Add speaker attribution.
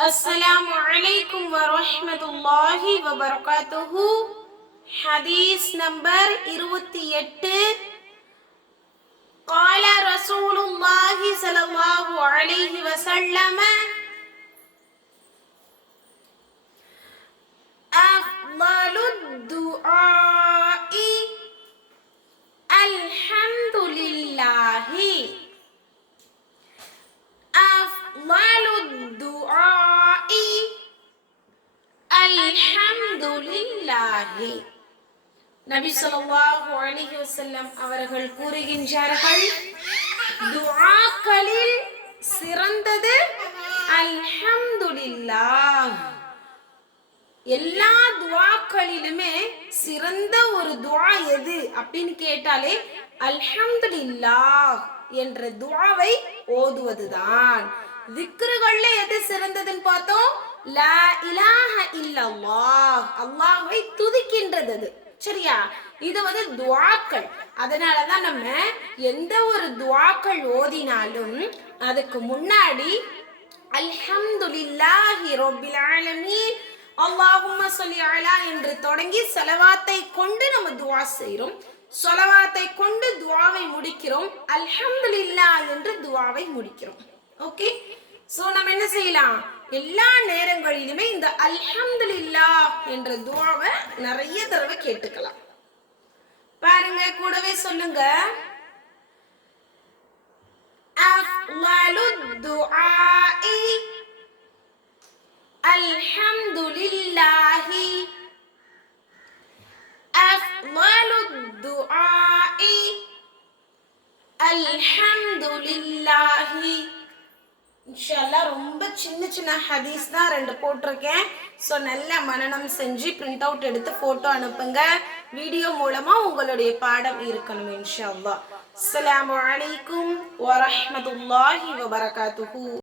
Speaker 1: السلام عليكم ورحمة الله وبركاته حديث نمبر 28 قال رسول الله صلى الله عليه وسلم அல்ஹம்துலில்லாஹி. நபி ஸல்லல்லாஹு அலைஹி வஸல்லம் அவர்கள் கூறுகின்றார்கள் துஆக்களில் சிறந்தது அல்ஹம்துலில்லாஹ். எல்லா துவாக்களிலுமே சிறந்த ஒரு துவா எது அப்படின்னு கேட்டாலே அல்ஹம்துலில்லா என்ற துவாவை ஓதுவதுதான். திக்ருகள்ல எது சிறந்ததுன்னு பார்த்தோம்? லா இலாஹ இல்லல்லாஹ் அல்லாஹ்வை துதிக்கின்றது அது. சரியா? இது வந்து துவாக்கள். அதனாலதான் நம்ம எந்த ஒரு துவாக்கள் ஓதினாலும் அதுக்கு முன்னாடி அல்ஹம்துலில்லாஹி ரப்பில் ஆலமீன். அல்லாஹும்ம சொல்லி அலா என்று தொடங்கி செலவாத்தை கொண்டு நம்ம துவா செய்கிறோம் சொலவாத்தை கொண்டு துவாவை முடிக்கிறோம். அல்ஹம்துலில்லா என்று துவாவை முடிக்கிறோம். ஓகே? சோ நம்ம என்ன செய்யலாம்? எல்லா நேரங்களிலுமே இந்த அல்ஹம்துலில்லா என்ற துவாவை நிறைய தடவை கேட்டுக்கலாம். பாருங்க கூடவே சொல்லுங்க. அல்ஹம்துலில்லாஹி. அஃப்வலுத் துஆஇ அல்ஹம்துலில்லாஹி. இன்ஷால்லா ரொம்ப சின்ன சின்ன ஹதீஸ் தான் ரெண்டு போட்டிருக்கேன். ஸோ நல்ல மனநம் செஞ்சு பிரிண்ட் அவுட் எடுத்து ஃபோட்டோ அனுப்புங்க. வீடியோ மூலமாக உங்களுடைய பாடம் இருக்கணும் இன்ஷால்லா அஸ்லாம் வலைக்கும் வரமத்துல்லாஹி வபரகாத்துஹூ